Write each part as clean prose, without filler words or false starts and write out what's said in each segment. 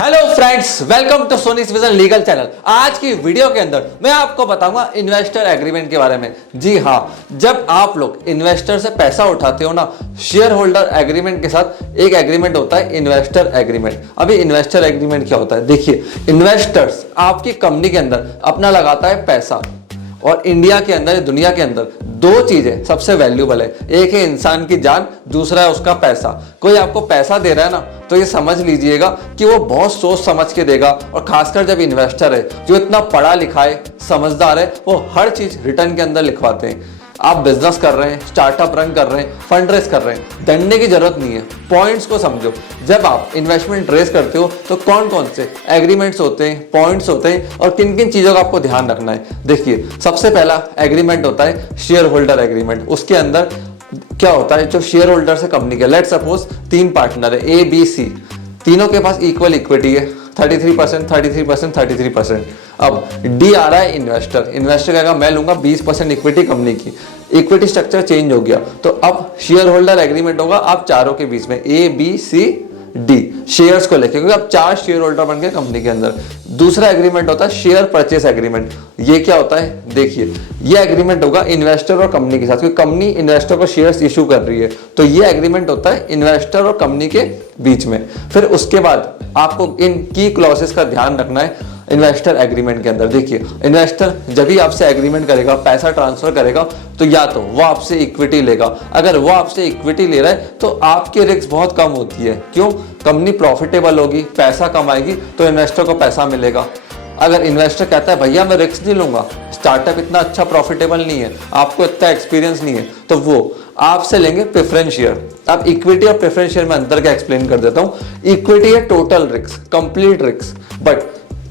Hello friends, welcome to Soni's vision legal channel. आज की video के अंदर मैं आपको बताऊंगा इन्वेस्टर एग्रीमेंट के बारे में। जी हाँ, जब आप लोग इन्वेस्टर से पैसा उठाते हो ना, शेयर होल्डर एग्रीमेंट के साथ एक एग्रीमेंट होता है इन्वेस्टर एग्रीमेंट। अभी इन्वेस्टर एग्रीमेंट क्या होता है, देखिए, इन्वेस्टर्स आपकी कंपनी के अंदर अपना लगाता है पैसा, और इंडिया के अंदर, दुनिया के अंदर दो चीजें सबसे वैल्यूबल है। एक है इंसान की जान, दूसरा है उसका पैसा। कोई आपको पैसा दे रहा है ना, तो ये समझ लीजिएगा कि वो बहुत सोच समझ के देगा, और खासकर जब इन्वेस्टर है जो इतना पढ़ा लिखा है, समझदार है, वो हर चीज रिटर्न के अंदर लिखवाते हैं। आप बिजनेस कर रहे हैं, स्टार्टअप रन कर रहे हैं, फंड रेस कर रहे हैं, डरने की जरूरत नहीं है। पॉइंट्स को समझो। जब आप इन्वेस्टमेंट रेस करते हो तो कौन कौन से एग्रीमेंट्स होते हैं, पॉइंट्स होते हैं, और किन किन चीजों का आपको ध्यान रखना है। देखिए, सबसे पहला एग्रीमेंट होता है शेयर होल्डर एग्रीमेंट। उसके अंदर क्या होता है, जो शेयर होल्डर है कंपनी के, लेट सपोज 3 पार्टनर है, ए बी सी, तीनों के पास इक्वल इक्विटी है, 33%, 33%, 33%। अब डी आ रहा है इन्वेस्टर। इन्वेस्टर कहेगा मैं लूंगा 20% इक्विटी कंपनी की। इक्विटी स्ट्रक्चर चेंज हो गया, तो अब शेयर होल्डर एग्रीमेंट होगा आप चारों के बीच में, A B C D, shares को लेके, क्योंकि अब 4 शेयर होल्डर बन गए कंपनी के अंदर। दूसरा एग्रीमेंट होता है शेयर परचेस एग्रीमेंट। ये क्या होता है, देखिए, ये एग्रीमेंट होगा इन्वेस्टर और कंपनी के साथ, क्योंकि कंपनी इन्वेस्टर को शेयर्स इशू कर रही है, तो ये एग्रीमेंट होता है इन्वेस्टर और कंपनी के बीच में। फिर उसके बाद आपको इन की क्लॉसेस का ध्यान रखना है इन्वेस्टर एग्रीमेंट के अंदर। देखिए, इन्वेस्टर जब भी आपसे एग्रीमेंट करेगा, पैसा ट्रांसफर करेगा, तो या तो वो आपसे इक्विटी लेगा। अगर वो आपसे इक्विटी ले रहा है तो आपकी रिस्क बहुत कम होती है। क्यों? कंपनी प्रॉफिटेबल होगी, पैसा कमाएगी, तो इन्वेस्टर को पैसा मिलेगा। अगर इन्वेस्टर कहता है भैया मैं रिस्क नहीं लूंगा, स्टार्टअप इतना अच्छा प्रॉफिटेबल नहीं है, आपको इतना एक्सपीरियंस नहीं है, तो वो आपसे लेंगे प्रेफरेंस शेयर। अब इक्विटी और प्रेफरेंस शेयर में अंतर क्या एक्सप्लेन कर देता हूं। इक्विटी है total risk, complete risk, but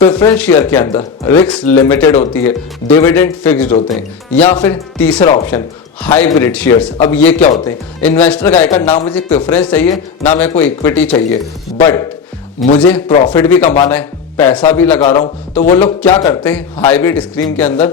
preference share के अंदर रिस्क लिमिटेड होती है, डिविडेंड फिक्स्ड होते हैं। या फिर तीसरा ऑप्शन हाइब्रिड शेयर्स। अब ये क्या होते हैं, इन्वेस्टर का ना मुझे प्रेफरेंस चाहिए ना मेरे को इक्विटी चाहिए, बट मुझे प्रॉफिट भी कमाना है, पैसा भी लगा रहा हूं, तो वो लोग क्या करते हैं, हाइब्रिड स्कीम के अंदर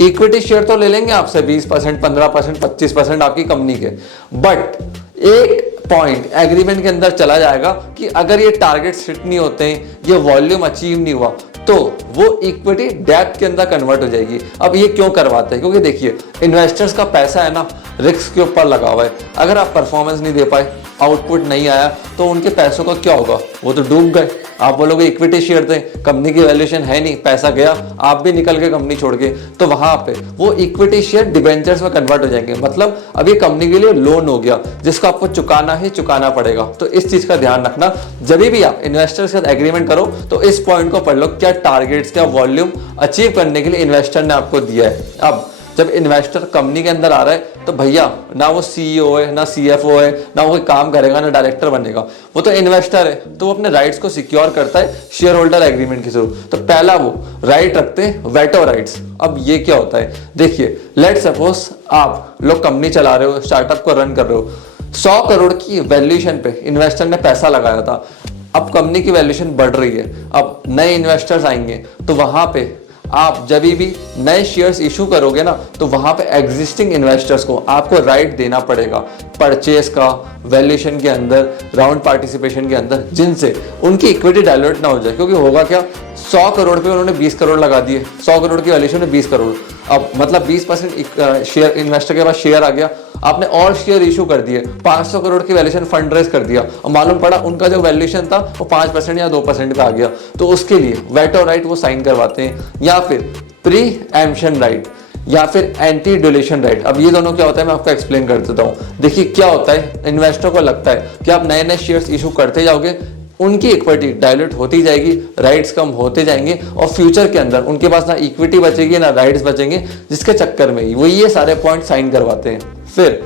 इक्विटी शेयर तो ले लेंगे आपसे 20%, 15%, 25% आपकी कंपनी के, बट एक पॉइंट एग्रीमेंट के अंदर चला जाएगा कि अगर ये टारगेट्स हिट नहीं होते हैं, ये वॉल्यूम अचीव नहीं हुआ, तो वो इक्विटी डेप्थ के अंदर कन्वर्ट हो जाएगी। अब ये क्यों करवाते हैं, क्योंकि देखिए, इन्वेस्टर्स का पैसा है ना, रिस्क के ऊपर लगा हुआ है। अगर आप परफॉर्मेंस नहीं दे पाए, आउटपुट नहीं आया, तो उनके पैसों का क्या होगा, वो तो डूब गए। आप बोलोगे इक्विटी शेयर दें, कंपनी की वैल्यूएशन है नहीं, पैसा गया, आप भी निकल के कंपनी छोड़ के, तो वहां पे वो इक्विटी शेयर डिबेंचर्स में कन्वर्ट हो जाएंगे। मतलब अब ये कंपनी के लिए लोन हो गया, जिसको आपको चुकाना ही चुकाना पड़ेगा। तो इस चीज का ध्यान रखना, जब भी आप इन्वेस्टर्स के साथ एग्रीमेंट करो तो इस पॉइंट को पढ़ लो, क्या टारगेट्स, क्या वॉल्यूम अचीव करने के लिए इन्वेस्टर ने आपको दिया है। अब जब इन्वेस्टर कंपनी के अंदर आ रहा है, तो भैया ना वो सीईओ है, ना सीएफओ है, ना वो कोई काम करेगा, ना डायरेक्टर बनेगा, वो तो इन्वेस्टर है, तो वो अपने राइट्स को सिक्योर करता है शेयर होल्डर एग्रीमेंट के थ्रू। तो पहला वो राइट रखते हैं, वेटो राइट्स। अब ये क्या होता है, देखिए, लेट सपोज आप लोग कंपनी चला रहे हो, स्टार्टअप को रन कर रहे हो, 100 करोड़ की वैल्यूएशन पे इन्वेस्टर ने पैसा लगाया था। अब कंपनी की वैल्यूएशन बढ़ रही है, अब नए इन्वेस्टर्स आएंगे, तो वहां पे आप जब भी नए शेयर्स इशू करोगे ना, तो वहां पे एग्जिस्टिंग इन्वेस्टर्स को आपको राइट देना पड़ेगा परचेस का, वैल्यूएशन के अंदर, राउंड पार्टिसिपेशन के अंदर, जिनसे उनकी इक्विटी डायल्यूट ना हो जाए। क्योंकि होगा क्या, 100 करोड़ पे उन्होंने 20 करोड़ लगा दिए, 100 करोड़ की वैल्यूएशन में 20 करोड़, अब मतलब 20% शेयर इन्वेस्टर के पास शेयर आ गया, आपने और शेयर इशू कर दिए, 500 करोड़ की वैल्यूएशन फंड रेज कर दिया, और मालूम पड़ा उनका जो वैल्यूएशन था वो 5% या 2% पे आ गया, तो उसके लिए वेटो राइट वो साइन करवाते हैं। या फिर प्री एम्पशन राइट, या फिर एंटी डिल्यूशन राइट। अब ये दोनों क्या होता है, मैं आपको एक्सप्लेन कर देता हूँ। देखिए, क्या होता है, इन्वेस्टर को लगता है कि आप नए नए शेयर्स इशू करते जाओगे, उनकी इक्विटी डायल्यूट होती जाएगी, राइट्स कम होते जाएंगे, और फ्यूचर के अंदर उनके पास ना इक्विटी बचेगी ना राइट्स बचेंगे, जिसके चक्कर में ही वो ये सारे पॉइंट साइन करवाते हैं। फिर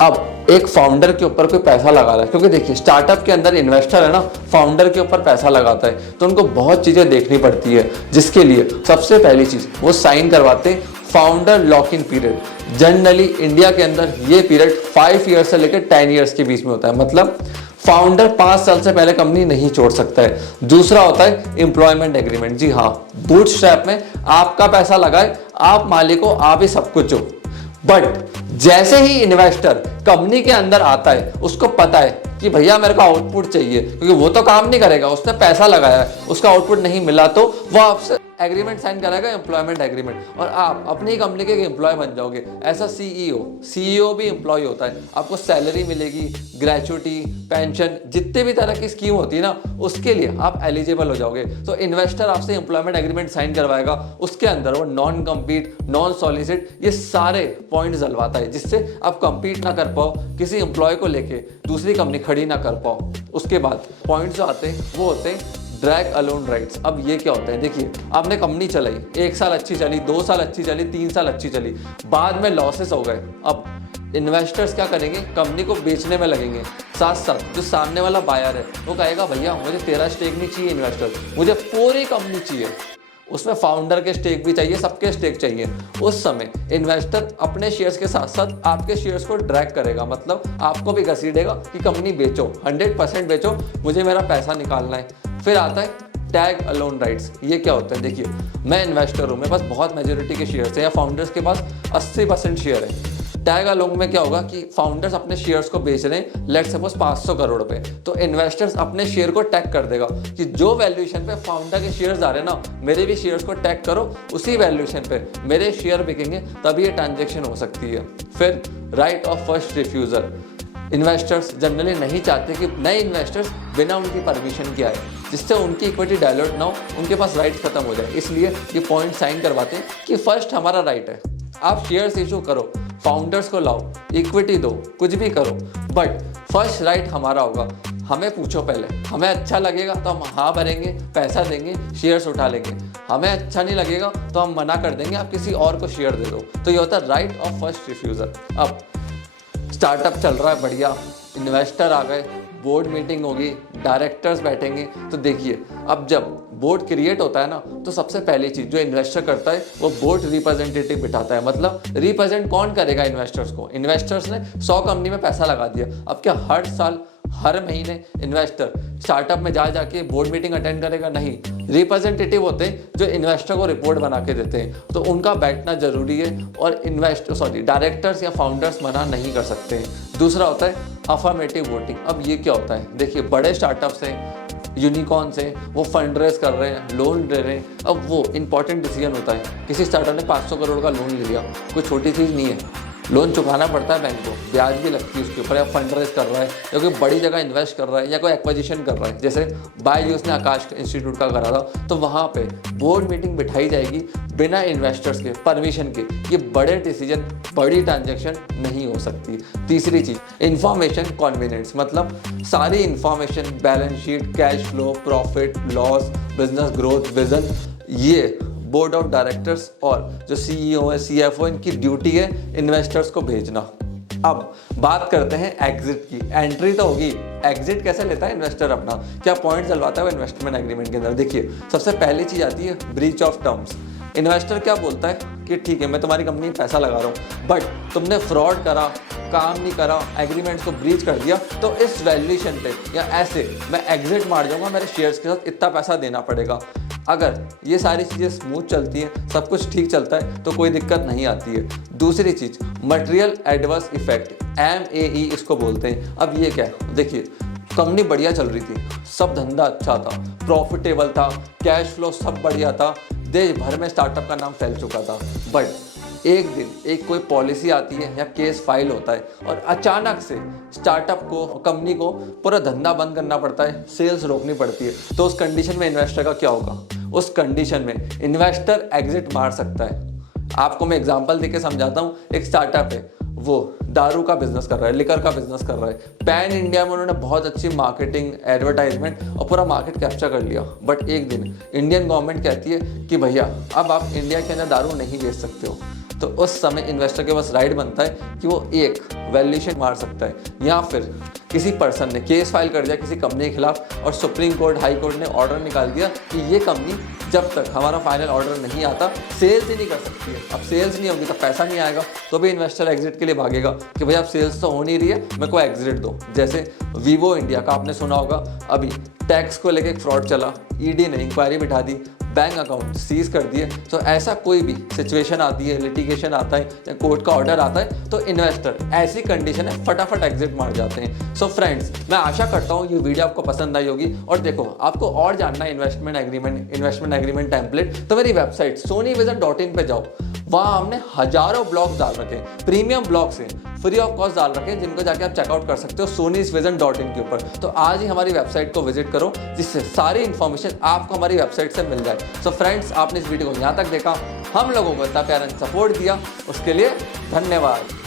अब एक फाउंडर के ऊपर कोई पैसा लगा रहा है, क्योंकि देखिए, स्टार्टअप के अंदर इन्वेस्टर है ना, फाउंडर के ऊपर पैसा लगाता है, तो उनको बहुत चीजें देखनी पड़ती है, जिसके लिए सबसे पहली चीज वो साइन करवाते हैं founder lock in period. Generally India के अंदर ये पीरियड 5 ईयर्स से लेकर 10 ईयर्स के बीच में होता है, मतलब फाउंडर 5 साल से पहले कंपनी नहीं छोड़ सकता है। दूसरा होता है एम्प्लॉयमेंट एग्रीमेंट। जी हाँ, बूटस्ट्रैप में आपका पैसा लगाए, आप मालिक हो, आप ही सब कुछ हो, बट जैसे ही इन्वेस्टर कंपनी के अंदर आता है, उसको पता है कि भैया मेरे को आउटपुट चाहिए, क्योंकि वो तो काम नहीं करेगा, उसने पैसा लगाया है, उसका आउटपुट नहीं मिला तो वो आपसे एग्रीमेंट साइन कराएगा, एम्प्लॉयमेंट एग्रीमेंट, और आप अपनी ही कंपनी के एम्प्लॉय बन जाओगे। ऐसा सीईओ भी एम्प्लॉय होता है, आपको सैलरी मिलेगी, ग्रेचुटी, पेंशन, जितने भी तरह की स्कीम होती है ना, उसके लिए आप एलिजिबल हो जाओगे। तो इन्वेस्टर आपसे एम्प्लॉयमेंट एग्रीमेंट साइन करवाएगा, उसके अंदर वो नॉन कम्पीट, नॉन सॉलिसिट, ये सारे पॉइंट्स डलवाता है, जिससे आप कंपीट ना कर पाओ, किसी एम्प्लॉय को लेके दूसरी कंपनी खड़ी ना कर पाओ। उसके बाद पॉइंट्स जो आते हैं वो होते हैं ड्रैग अलोन राइट्स। अब ये क्या होता है, देखिए आपने कंपनी चलाई, 1 साल अच्छी चली, 2 साल अच्छी चली, 3 साल अच्छी चली, बाद में लॉसेस हो गए। अब इन्वेस्टर्स क्या करेंगे, कंपनी को बेचने में लगेंगे। साथ साथ जो सामने वाला बायर है वो कहेगा भैया मुझे तेरा स्टेक नहीं चाहिए इन्वेस्टर, मुझे पूरी कंपनी चाहिए, उसमें फाउंडर के स्टेक भी चाहिए, सबके स्टेक चाहिए। उस समय इन्वेस्टर अपने शेयर्स के साथ साथ आपके शेयर्स को ड्रैग करेगा, मतलब आपको भी घसीटेगा कि कंपनी बेचो, 100% बेचो, मुझे मेरा पैसा निकालना है। फिर आता है टैग अलोन राइट्स। ये क्या होता है, देखिए मैं इन्वेस्टर हूँ, मेरे पास बहुत मेजोरिटी के शेयर्स हैं, या फाउंडर्स के पास 80% शेयर है। टैग अलोंग में क्या होगा कि फाउंडर्स अपने शेयर्स को बेच रहे हैं, लेट्स सपोज 500 करोड़ पे, तो इन्वेस्टर्स अपने शेयर को टैग कर देगा कि जो वैल्यूएशन पे फाउंडर के शेयर्स आ रहे हैं ना, मेरे भी शेयर्स को टैग करो, उसी वैल्यूएशन पे मेरे शेयर बिकेंगे, तभी ये ट्रांजेक्शन हो सकती है। फिर right of first refusal. Investors generally नहीं चाहते कि नए इन्वेस्टर्स बिना उनकी परमिशन के आए, जिससे उनकी इक्विटी डायलूट ना हो, उनके पास राइट्स खत्म हो जाए, इसलिए ये पॉइंट साइन करवाते हैं कि फर्स्ट हमारा राइट है, आप शेयर्स इशू करो, फाउंडर्स को लाओ, इक्विटी दो, कुछ भी करो, बट फर्स्ट राइट हमारा होगा। हमें पूछो पहले, हमें अच्छा लगेगा तो हम हाँ भरेंगे, पैसा देंगे, शेयर्स उठा लेंगे, हमें अच्छा नहीं लगेगा तो हम मना कर देंगे, आप किसी और को शेयर दे दो। तो ये होता है राइट ऑफ फर्स्ट रिफ्यूजल। अब स्टार्टअप चल रहा है बढ़िया, इन्वेस्टर आ गए, बोर्ड मीटिंग होगी, डायरेक्टर्स बैठेंगे, तो देखिए अब जब बोर्ड क्रिएट होता है ना, तो सबसे पहली चीज़ जो इन्वेस्टर करता है वो बोर्ड रिप्रेजेंटेटिव बिठाता है। मतलब रिप्रेजेंट कौन करेगा इन्वेस्टर्स को, इन्वेस्टर्स ने 100 कंपनी में पैसा लगा दिया, अब क्या हर साल हर महीने इन्वेस्टर स्टार्टअप में जा जाके बोर्ड मीटिंग अटेंड करेगा? नहीं, रिप्रेजेंटेटिव होते हैं जो इन्वेस्टर को रिपोर्ट बना के देते हैं, तो उनका बैठना जरूरी है, और डायरेक्टर्स या फाउंडर्स मना नहीं कर सकते हैं। दूसरा होता है अफर्मेटिव वोटिंग। अब ये क्या होता है, देखिए बड़े स्टार्टअप्स हैं, यूनिकॉर्न्स हैं, वो फंड रेज कर रहे हैं, लोन दे रहे हैं। अब वो इंपॉर्टेंट डिसीजन होता है, किसी स्टार्टअप ने 500 करोड़ का लोन ले लिया, कोई छोटी चीज़ नहीं है, लोन चुकाना पड़ता है बैंक को, ब्याज भी लगती है उसके ऊपर, या फंड रेज कर रहा है, या कोई बड़ी जगह इन्वेस्ट कर रहा है, या कोई एक्विजिशन कर रहा है, जैसे बायजूस ने आकाश इंस्टीट्यूट का करा था, तो वहाँ पे बोर्ड मीटिंग बिठाई जाएगी बिना इन्वेस्टर्स के परमिशन के। ये बड़े डिसीजन, बड़ी ट्रांजैक्शन नहीं हो सकती। तीसरी चीज़ इंफॉर्मेशन कॉन्वीनियंस, मतलब सारी information, balance sheet, cash flow, profit loss, business growth, vision, ये बोर्ड ऑफ डायरेक्टर्स और जो सीईओ है, सीएफओ, इनकी ड्यूटी है इन्वेस्टर्स को भेजना। अब बात करते हैं एग्जिट की। एंट्री तो होगी, एग्जिट कैसे लेता है इन्वेस्टर अपना, क्या पॉइंट्स डलवाता है वो इन्वेस्टमेंट एग्रीमेंट के अंदर। देखिए सबसे पहली चीज आती है ब्रीच ऑफ टर्म्स। इन्वेस्टर क्या बोलता है कि ठीक है मैं तुम्हारी कंपनी में पैसा लगा रहा हूँ, बट तुमने फ्रॉड करा, काम नहीं करा, एग्रीमेंट्स को ब्रीच कर दिया, तो इस वैल्यूएशन पे या ऐसे मैं एग्जिट मार जाऊंगा, मेरे शेयर्स के साथ इतना पैसा देना पड़ेगा। अगर ये सारी चीज़ें स्मूथ चलती हैं, सब कुछ ठीक चलता है, तो कोई दिक्कत नहीं आती है। दूसरी चीज़ मटेरियल एडवर्स इफेक्ट, MAE इसको बोलते हैं। अब ये क्या है, देखिए कंपनी बढ़िया चल रही थी, सब धंधा अच्छा था, प्रॉफिटेबल था, कैश फ्लो सब बढ़िया था, देश भर में स्टार्टअप का नाम फैल चुका था, बट एक दिन एक कोई पॉलिसी आती है या केस फाइल होता है और अचानक से स्टार्टअप को, कंपनी को पूरा धंधा बंद करना पड़ता है, सेल्स रोकनी पड़ती है, तो उस कंडीशन में इन्वेस्टर का क्या होगा? उस कंडीशन में इन्वेस्टर एग्जिट मार सकता है। आपको मैं एग्जांपल देके समझाता हूँ। एक स्टार्टअप है, वो दारू का बिजनेस कर रहा है, लिकर का बिजनेस कर रहा है, पैन इंडिया में उन्होंने बहुत अच्छी मार्केटिंग, एडवर्टाइजमेंट और पूरा मार्केट कैप्चर कर लिया, बट एक दिन इंडियन गवर्नमेंट कहती है कि भैया अब आप इंडिया के अंदर दारू नहीं बेच सकते हो, तो उस समय इन्वेस्टर के पास राइट बनता है कि वो एक वैल्यूएशन मार सकता है, या फिर किसी पर्सन ने केस फाइल कर दिया किसी कंपनी के खिलाफ और सुप्रीम कोर्ट, हाई कोर्ट ने ऑर्डर निकाल दिया कि ये कंपनी जब तक हमारा फाइनल ऑर्डर नहीं आता सेल्स ही नहीं कर सकती है। अब सेल्स नहीं होगी तो पैसा नहीं आएगा, तो भी इन्वेस्टर एग्जिट के लिए भागेगा कि भैया अब सेल्स तो हो नहीं रही है, मेरे को एग्जिट दो। जैसे वीवो इंडिया का आपने सुना होगा, अभी टैक्स को लेके एक फ्रॉड चला, ईडी ने इंक्वायरी बिठा दी, बैंक अकाउंट सीज कर दिए, तो ऐसा कोई भी सिचुएशन आती है, लिटिगेशन आता है या कोर्ट का ऑर्डर आता है, तो इन्वेस्टर ऐसी कंडीशन है फटाफट एग्जिट मार जाते हैं। सो फ्रेंड्स, मैं आशा करता हूँ ये वीडियो आपको पसंद आई होगी। और देखो, आपको और जानना है इन्वेस्टमेंट एग्रीमेंट टेम्पलेट, तो मेरी वेबसाइट sonyvision.in पे जाओ। वहाँ हमने हजारों ब्लॉग्स डाल रखे हैं, प्रीमियम ब्लॉग्स हैं, फ्री ऑफ कॉस्ट डाल रखे हैं, जिनको जाके आप चेकआउट कर सकते हो sonyvision.in के ऊपर। तो आज ही हमारी वेबसाइट को विजिट करो, जिससे सारी इन्फॉर्मेशन आपको हमारी वेबसाइट से मिल जाए। सो फ्रेंड्स, आपने इस वीडियो को यहाँ तक देखा, हम लोगों को इतना प्यार एंड सपोर्ट दिया, उसके लिए धन्यवाद।